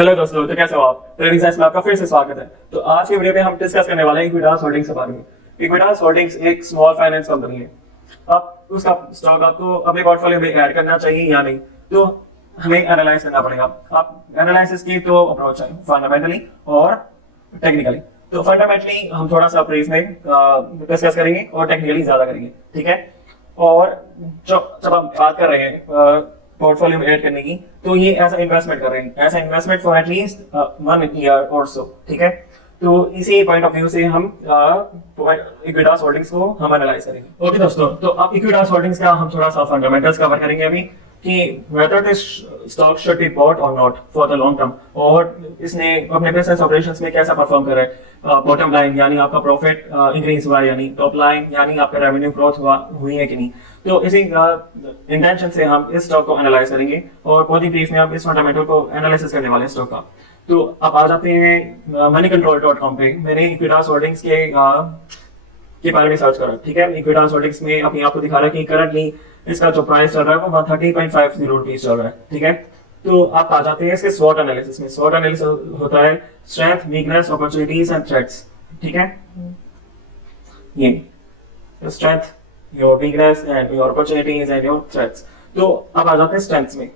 Hello दोस्तों, तो कैसे हो आप? ट्रेडिंग साइंस में आपका फिर से स्वागत है। तो आज की वीडियो में हम डिस्कस करने वाले हैं इक्विटास होल्डिंग्स के बारे में। इक्विटास होल्डिंग्स एक स्मॉल फाइनेंस कंपनी है। अब उसका स्टॉक आपको अपने पोर्टफोलियो में ऐड करना चाहिए या नहीं, तो हमें एनालाइज करना पड़ेगा। आप एनालिसिस की तो अप्रोच है फंडामेंटली और टेक्निकली। तो फंडामेंटली हम थोड़ा सा ब्रीफ में डिस्कस करेंगे और टेक्निकली ज्यादा करेंगे, ठीक है। और जब हम बात कर रहे हैं पोर्टफोलियो में ऐड करने की, तो ये ऐसा इन्वेस्टमेंट कर रहे हैं, ऐसा इन्वेस्टमेंट फॉर एटलीस्ट 1 ईयर और सो, ठीक है। तो इसी पॉइंट ऑफ व्यू से हम इक्विटास होल्डिंग्स को हम एनालाइज करेंगे। ओके दोस्तों, तो अब इक्विटास होल्डिंग्स का हम थोड़ा सा फंडामेंटल्स कवर करेंगे अभी कि whether this stock should be bought or not for the long term, और इसने अपने बिजनेस ऑपरेशंस में कैसा परफॉर्म कर रहा है। बॉटम लाइन यानी आपका प्रॉफिट इंक्रीज हुआ है, यानी टॉप लाइन यानी आपका रेवेन्यू ग्रोथ हुई है कि नहीं। तो इसी इंटेंशन से हम इस स्टॉक को एनालाइज करेंगे और बहुत ही ब्रीफ में हम इस फंडामेंटल को एनालिसिस करने वाले हैं स्टॉक का। तो अब आ जाते हैं moneycontrol.com पे। मैंने इक्विटास होल्डिंग्स के बारे में सर्च करा, ठीक है। इक्विटास होल्डिंग्स में अपनी आपको दिखा रहा है कि करंटली इसका जो प्राइस चल रहा है वो 130.50 रुपीज चल रहा है, ठीक है। तो आप आ जाते हैं इसके स्वॉट एनालिसिस में। स्वॉट एनालिसिस होता है strength, weakness, opportunities and threats, ठीक है। ये strength, your weakness and your opportunities and your threats. तो अब आ जाते हैं स्ट्रेंथ्स में।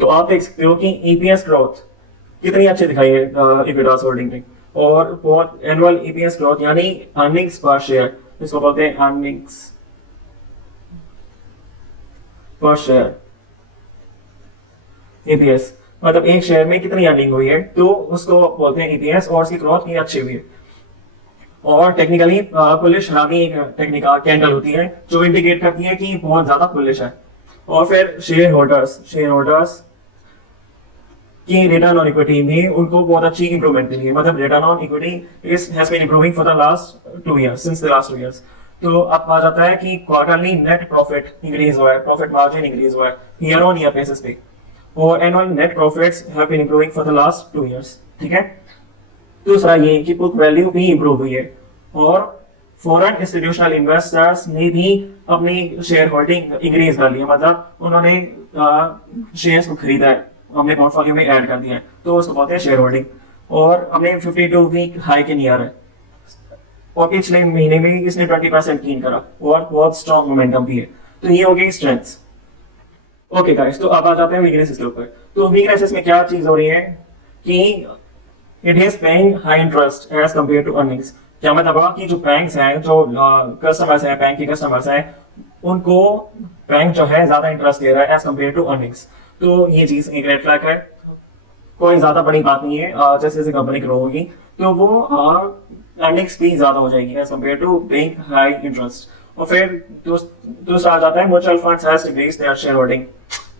तो आप देख सकते हो कि ईपीएस ग्रोथ कितनी अच्छी दिखाई है इक्विटास होल्डिंग में, और बहुत एनुअल ईपीएस ग्रोथ यानी अर्निंग्स पर शेयर, इसको बोलते हैं अर्निंग्स पर शेयर, ईपीएस मतलब एक शेयर में कितनी अर्निंग हुई है, तो उसको बोलते हैं ईपीएस, और उसकी ग्रोथ ये अच्छी हुई है। और टेक्निकली बुलिश रानी एक टेक्निकल कैंडल होती है जो इंडिकेट करती है कि बहुत ज्यादा बुलिश है। और फिर शेयर होल्डर्स की रिटर्न ऑन इक्विटी में उनको बहुत अच्छी इंप्रूवमेंट मिली है, मतलब return on equity has been improving for the last 2 years, since the last 2 years. तो अब आ जाता है कि क्वार्टरली नेट प्रॉफिट इंक्रीज हुआ है, प्रॉफिट मार्जिन इंक्रीज हुआ है ईयर ऑन ईयर बेसिस पे, और annual net profits have been improving for the last 2 years, ठीक है। दूसरा ये कि बुक वैल्यू भी इंप्रूव हुई है, और फॉरेन इंस्टीट्यूशनल इन्वेस्टर्स ने भी अपनी शेयर होल्डिंग इंक्रीज कर ली है, मतलब उन्होंने शेयर्स को खरीदा है, अपने पोर्टफोलियो में ऐड कर दिया है, तो उसको बोलते हैं शेयर होल्डिंग। और हमने 52 वीक हाई के नियर है, और पिछले महीने में इसने 20% गेन करा, और बहुत स्ट्रॉन्ग मोमेंटम भी है। तो ये हो गई स्ट्रेंथ्स। ओके गाइस, तो अब आ जाते हैं वीकनेसेस के ऊपर। तो वीकनेसेस में क्या चीज हो रही है कि it is paying high interest as compare to earnings. क्या मतलब कि जो बैंक्स हैं, जो कस्टमर्स हैं, बैंक के कस्टमर्स हैं, उनको बैंक जो है ज्यादा इंटरेस्ट दे रहा है एज कंपेयर टू अर्निंग्स। तो ये चीज एक रेड फ्लैग है, कोई ज्यादा बड़ी बात नहीं है। जैसे जैसे कंपनी ग्रो होगी तो वो अर्निंग्स भी ज्यादा हो जाएगी as compare to paying high interest. और फिर दूसरा आ जाता है mutual funds has decreased their share holding.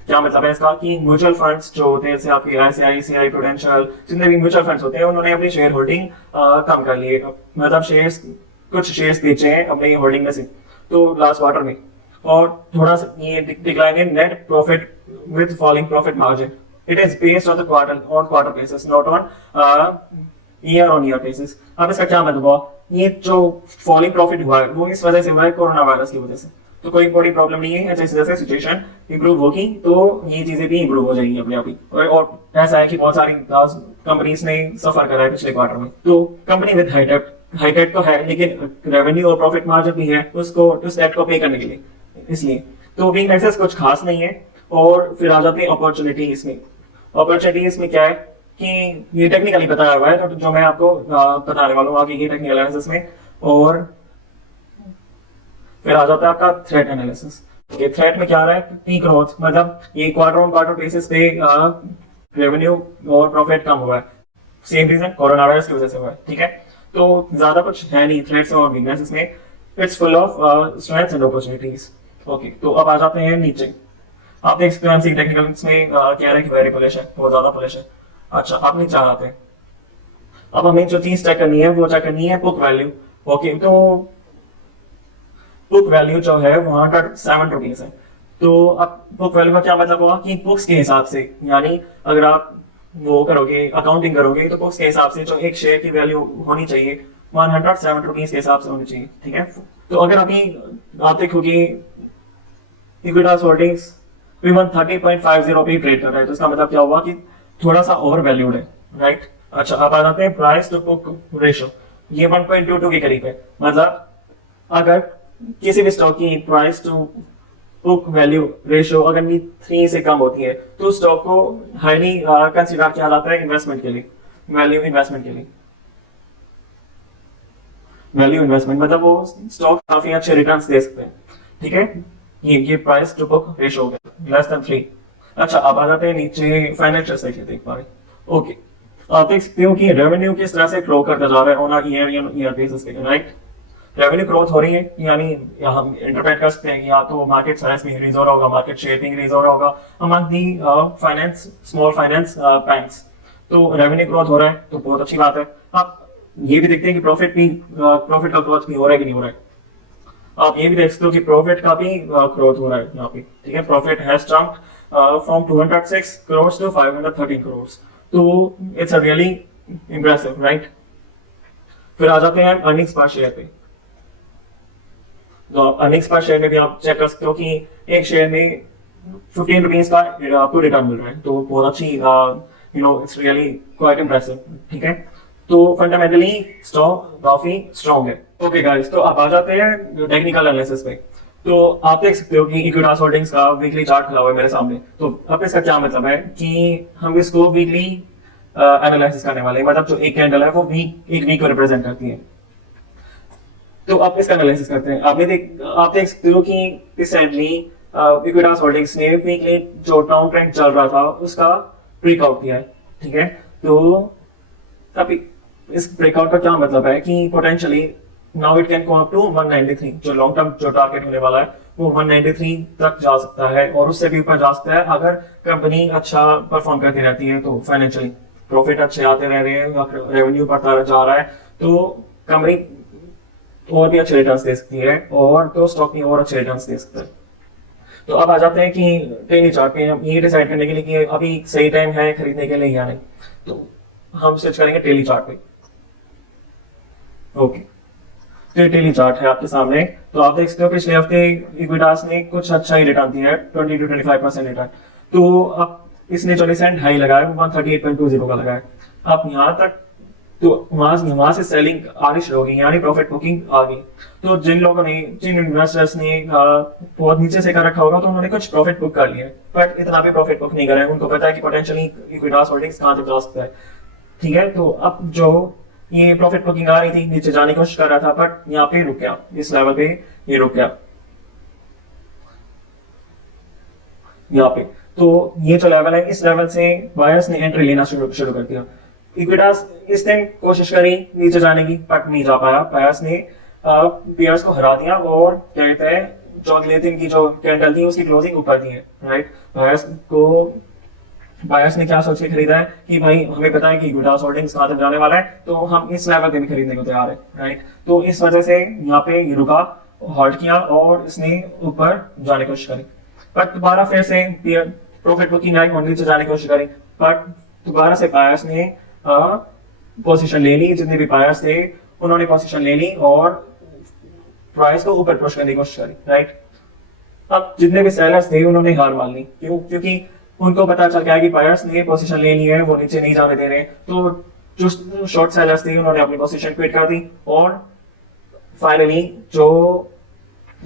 क्या मतलब है इसका कि म्यूचुअल फंड्स जो होते हैं, जैसे आपके आईसीआईसीआई, प्रूडेंशियल, जितने भी म्यूचुअल फंड्स होते हैं, उन्होंने अपनी शेयर होल्डिंग कम कर ली है, मतलब कुछ शेयर्स बेचे हैं अपनी होल्डिंग में से, तो लास्ट क्वार्टर में। और थोड़ा सा ये decline in net profit with falling profit margin. It is based on the quarter basis, not on year on year basis. अब इसका क्या मतलब हुआ, ये जो फॉलिंग प्रॉफिट हुआ है वो इस वजह से हुआ है कोरोना वायरस की वजह से। तो कोई बड़ी प्रॉब्लम नहीं है, जैसे जैसे सिचुएशन इंप्रूव होगी तो ये चीजें भी इंप्रूव हो जाएंगी अपने आप ही। और ऐसा है कि बहुत सारी कंपनीज ने सफर करा है पिछले क्वार्टर में। तो कंपनी विद हाईटेक तो है, लेकिन रेवेन्यू और प्रॉफिट मार्जिन भी है उसको उस डेट को पे करने के लिए, इसलिए तो वीकनेसेस कुछ खास नहीं है। और फिर आ जाते हैं अपॉर्चुनिटीज में। अपॉर्चुनिटीज में क्या है कि ये टेक्निकली बताया हुआ है, तो जो मैं आपको बताने वाला हूँ आगे ये टेक्निकल एनालिसिस में। और फिर आ जाता है आपका थ्रेट एनालिसिस। ये थ्रेट में क्या आ रहा है, पीक ग्रोथ, मतलब ये क्वार्टर ऑन क्वार्टर बेसिस पे रेवेन्यू और प्रॉफिट कम हुआ है, सेम रीजन कोरोना वायरस की वजह से हुआ है, ठीक है। तो ज्यादा कुछ है नहीं थ्रेट्स और वीकनेसेस में, it's full of strengths and opportunities. Okay, तो अब आ जाते हैं नीचे। आप देख सकते हैं एमसी टेक्निकल्स में कह रहे हैं कि वेरी बुलिश है, बहुत ज्यादा बुलिश है। अच्छा, आप नीचे आ जाते हैं। अब हमें जो चीज चेक करनी है वो चेक करनी है बुक वैल्यू। ओके, तो बुक वैल्यू जो है वो 107 रुपीज है। तो अब बुक वैल्यू का क्या मतलब हुआ कि बुक्स के हिसाब से, यानी अगर आप वो करोगे अकाउंटिंग करोगे तो बुक्स के हिसाब से जो एक शेयर की वैल्यू होनी चाहिए 107 रुपीज के हिसाब से होनी चाहिए, ठीक है। तो अगर अभी आप देखोगे इक्विटास होल्डिंग्स भी 130.50 पे ट्रेड कर रहा है, तो इसका मतलब क्या हुआ कि थोड़ा सा ओवर वैल्यूड है, राइट। अच्छा, अब आ जाते हैं प्राइस टू बुक रेशियो, ये 1.22 के करीब है। मतलब अगर किसी भी स्टॉक की price to book value ratio अगर 3 से कम होती है तो स्टॉक को हाईली कंसिडर किया जाता है इन्वेस्टमेंट के लिए, वैल्यू इन्वेस्टमेंट के लिए। वैल्यू इन्वेस्टमेंट मतलब वो स्टॉक काफी अच्छे रिटर्न्स दे सकते हैं, ठीक है। ये प्राइस टू बुक रेशियो हो गया लेस देन 3। अच्छा, अब आ जाते हैं नीचे फाइनेंशियल देख लेते हैं एक बार। ओके, आप देख सकते हो कि रेवेन्यू किस तरह से ग्रो करता जा रहा है ऑन अ ईयर बेसिस पे, राइट। रेवेन्यू ग्रोथ हो रही है, यानी हम इंटरप्रेट कर सकते हैं कि या तो मार्केट साइज भी इंक्रीज हो रहा होगा, मार्केट शेयर भी इंक्रीज हो रहा होगा among the finance small finance banks. तो रेवेन्यू ग्रोथ हो रहा है तो बहुत अच्छी बात है। आप ये भी देखते हैं कि प्रॉफिट का ग्रोथ भी हो रहा है कि नहीं हो रहा है। आप ये भी देख सकते हो कि प्रॉफिट का भी ग्रोथ हो रहा है यहाँ पे, ठीक है। Profit has jumped from 206 crore to 513 crore, तो it's a really impressive, right. फिर आ जाते हैं अर्निंग्स पर शेयर पे। तो अर्निंग्स पर शेयर में भी आप चेक कर सकते हो कि एक शेयर में 15 रुपीज का आपको रिटर्न मिल रहा है, तो बहुत अच्छी इट्स रियली क्वाइट इंप्रेसिव, ठीक है। तो फंडामेंटली स्टॉक काफी स्ट्रॉन्ग है। ओके गाइस, तो आप आ जाते हैं टेक्निकल एनालिसिस पे। तो आप देख सकते हो कि इक्विटास होल्डिंग्स का वीकली चार्ट खुला हुआ है मेरे सामने। तो अब इसका क्या मतलब है कि हम इसको वीकली एनालिसिस करने वाले हैं, मतलब जो एक कैंडल है वो एक वीक को रिप्रेजेंट करती है। तो आप इसका एनालिसिस करते हैं। आप देख सकते हो कि रिसेंटली इक्विटास होल्डिंग्स ने वीकली जो डाउन ट्रेंड चल रहा था उसका ब्रेकआउट किया है, ठीक है। तो अभी इस ब्रेकआउट का क्या मतलब है कि potentially now it can go up to 193, जो लॉन्ग टर्म जो टारगेट होने वाला है वो 193 तक जा सकता है और उससे भी ऊपर जा सकता है अगर कंपनी अच्छा परफॉर्म करती रहती है। तो फाइनेंशियली प्रॉफिट अच्छे आते रह रहे हैं, रेवेन्यू बढ़ता जा रहा है, तो कंपनी और भी अच्छे रिटर्न्स दे सकती है और तो स्टॉक भी और अच्छे रिटर्न्स दे सकता है। तो अब आ जाते हैं कि डेली चार्ट पे हम ये डिसाइड करने के लिए कि अभी सही टाइम है खरीदने के लिए या नहीं। तो हम सर्च करेंगे डेली चार्ट पे। ओके, तो डेली चार्ट है आपके सामने। तो आप देख सकते हो पिछले हफ्ते इक्विटास ने कुछ अच्छा ही रिटर्न दिया है, 20 to 25% रिटर्न। तो अब इसने जो रिसेंट हाई लगाया वो 138.20 का लगाया। अब यहाँ तक तो वहां से सेलिंग आनी शुरू हो गई, यानी प्रॉफिट बुकिंग आ गई। तो जिन इन्वेस्टर्स ने बहुत नीचे से कर रखा होगा तो उन्होंने कुछ प्रॉफिट बुक कर लिया है, बट इतना भी प्रॉफिट बुक नहीं करा है। उनको पता है कि पोटेंशियली इक्विटास होल्डिंग्स कहां तक जा सकता है, ठीक है। तो अब जो ये प्रॉफिट बुकिंग आ रही थी नीचे जाने की कोशिश कर रहा था, बट यहाँ पे रुक गया, इस लेवल पे ये रुक गया यहाँ पे। तो ये जो लेवल है, इस लेवल से बायर्स ने एंट्री लेना शुरू कर दिया। इक्विटास इस दिन कोशिश करी नीचे जाने की, बट नहीं जा पाया। बायर्स ने बियर्स को हरा दिया और क्या कहते हैं जो अगले दिन की जो कैंडल थी उसकी क्लोजिंग ऊपर थी, राइट। बायर्स ने क्या सोच के खरीदा है कि भाई हमें पता है कि इक्विटास होल्डिंग्स कहां तक जाने वाला है, तो हम इस लेवल पे भी खरीदने को तैयार है, राइट। तो इस वजह से यहाँ पे ये रुका, होल्ड किया और इसने ऊपर जाने की कोशिश करी, बट दोबारा फिर से प्रॉफिट बुकिंग आई और नीचे जाने की कोशिश करी, बट दोबारा से बायर्स ने पोजीशन ले ली। जितने भी बायर्स थे उन्होंने पोजीशन ले ली और प्राइस को ऊपर पुश करने की कोशिश करी, राइट। अब जितने भी सेलर्स थे उन्होंने हार मान ली, क्यों? क्योंकि उनको पता चल गया कि बायर्स ने पोजीशन ले ली है, वो नीचे नहीं जाने दे रहे। तो जो शॉर्ट सेलर्स थे उन्होंने अपनी पोजीशन क्विट कर दी और फाइनली जो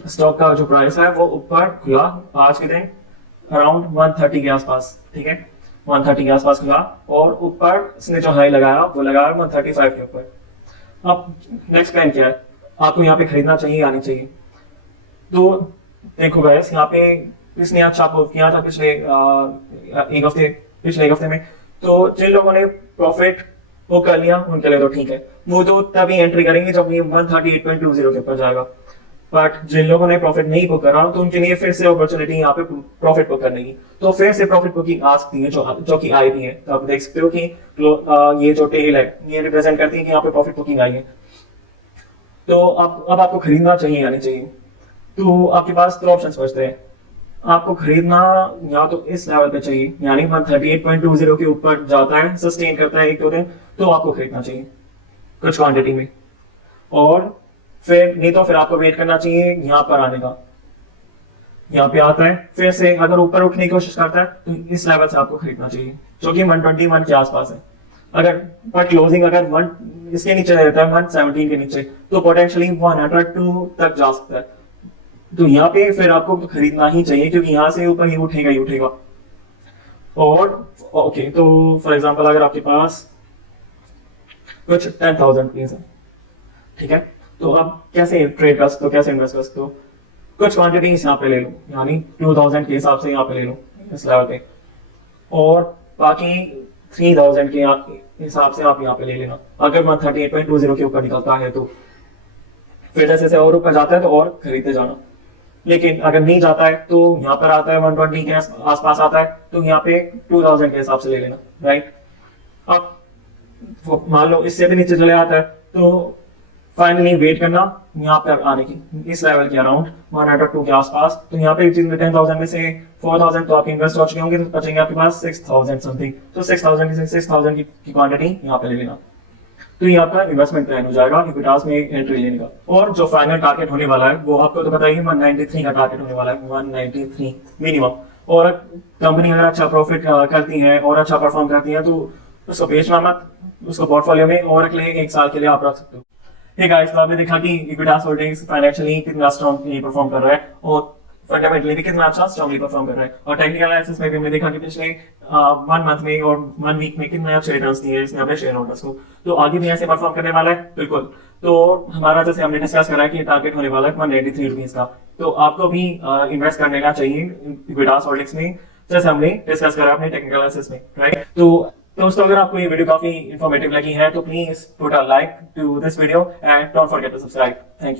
स्टॉक का जो प्राइस है वो ऊपर खुला आज के दिन अराउंड 130 के आसपास, ठीक है। 130 के आसपास खुला और ऊपर इसने जो हाई लगाया वो लगाया 135 के ऊपर। अब नेक्स्ट प्लान क्या है, आपको यहाँ पे खरीदना चाहिए या नहीं चाहिए? तो देखो गाइस, यहाँ पे इसने अच्छा परफॉर्म किया था पिछले एक हफ्ते में। तो जिन लोगों ने प्रॉफिट बुक कर लिया उनके लिए तो ठीक है, वो तो तभी एंट्री करेंगे जब ये 138.20 के ऊपर जाएगा। बट जिन लोगों ने प्रॉफिट नहीं बुक करा तो उनके लिए फिर से अपॉर्चुनिटी यहाँ पे प्रॉफिट बुक करने की, तो फिर से प्रॉफिट बुकिंग आ सकती है जो कि आई भी है। तो आप देख सकते हो कि ये जो टेल है ये रिप्रेजेंट करती है कि यहाँ पे प्रॉफिट बुकिंग आई है। तो अब आपको खरीदना चाहिए या नहीं चाहिए? तो आपके पास दो ऑप्शंस बचते हैं। आपको खरीदना या तो इस लेवल पे चाहिए, यानी 138.20 के ऊपर जाता है, सस्टेन करता है एक दो दिन, तो आपको खरीदना चाहिए कुछ क्वांटिटी में, और फिर नहीं तो फिर आपको वेट करना चाहिए यहाँ पर आने का। यहाँ पे आता है, फिर से अगर ऊपर उठने की कोशिश करता है तो इस लेवल से आपको खरीदना चाहिए, जो कि 121 के आसपास है। अगर पर क्लोजिंग अगर 1 इसके नीचे रहता है, 117 के नीचे, तो पोटेंशियली 102 तक जा सकता है। तो यहाँ पे फिर आपको खरीदना ही चाहिए, क्योंकि यहाँ से ऊपर ही उठेगा ही उठेगा। और ओके, तो फॉर एग्जांपल अगर आपके पास कुछ 10,000 पीस है, ठीक है, तो आप कैसे ट्रेड कर सकते हो, कैसे इन्वेस्ट कर सकते हो? कुछ क्वांटिटी यहाँ पे ले लो, यानी 2000 के हिसाब से यहाँ पे ले लो इस लेवल पे, और बाकी 3000 के हिसाब से आप यहाँ पे ले लेना। अगर 138.20 के ऊपर निकलता है तो फिर जैसे जैसे और ऊपर जाता है तो और खरीदते जाना। लेकिन अगर नहीं जाता है तो यहाँ पर आता है 120 के आसपास आता है, तो यहाँ पे 2000 के हिसाब से ले लेना, राइट। अब मान लो इससे भी नीचे चले आता है तो फाइनली वेट करना यहाँ पर आने की, इस लेवल के अराउंड 102 के आसपास। तो यहाँ पे 10,000 में से 4,000 तो आपके इन्वेस्ट हो चुके होंगे, तो बचेंगे आपके पास 6,000 समथिंग। तो 6,000 की क्वांटिटी यहाँ पे ले लेना। तो ये आपका इन्वेस्टमेंट प्लान हो जाएगा इक्विटास में एंट्री लेने का। और जो फाइनल टारगेट होने वाला है वो आपको तो बताइए 193 का टारगेट होने वाला है, 193 मिनिमम। और कंपनी अगर अच्छा प्रॉफिट करती है और अच्छा परफॉर्म करती है तो उसको बेचना मत, उसको पोर्टफोलियो में और अगले 1 साल के लिए आप रख सकते हो। हे गाइस, तो आपने देखा कि इक्विटास होल्डिंग्स फाइनेंशियली कितना स्ट्रॉन्गली परफॉर्म कर रहा है और फंडामेंटली भी कितना अच्छा स्ट्रॉन्गली परफॉर्म कर रहा है। और टेक्निकल एनालिसिस में भी हमने देखा कि पिछले 1 मंथ में और 1 वीक में कितने अच्छे रिटर्न्स दिए इसने अपने शेयर होल्डर्स को। तो आगे भी ऐसे परफॉर्म करने वाला है बिल्कुल। तो हमारा जैसे हमने डिस्कस करा है कि टारगेट होने वाला है 193 रुपीज का, तो आपको भी इन्वेस्ट करने का चाहिए इक्विटास होल्डिंग्स में, जैसे हमने डिस्कस करा अपने टेक्निकल एनालिसिस में, राइट। तो दोस्तों, अगर आपको ये वीडियो काफी इंफॉर्मेटिव लगी है तो please put a like to this video and don't forget to subscribe. Thank you.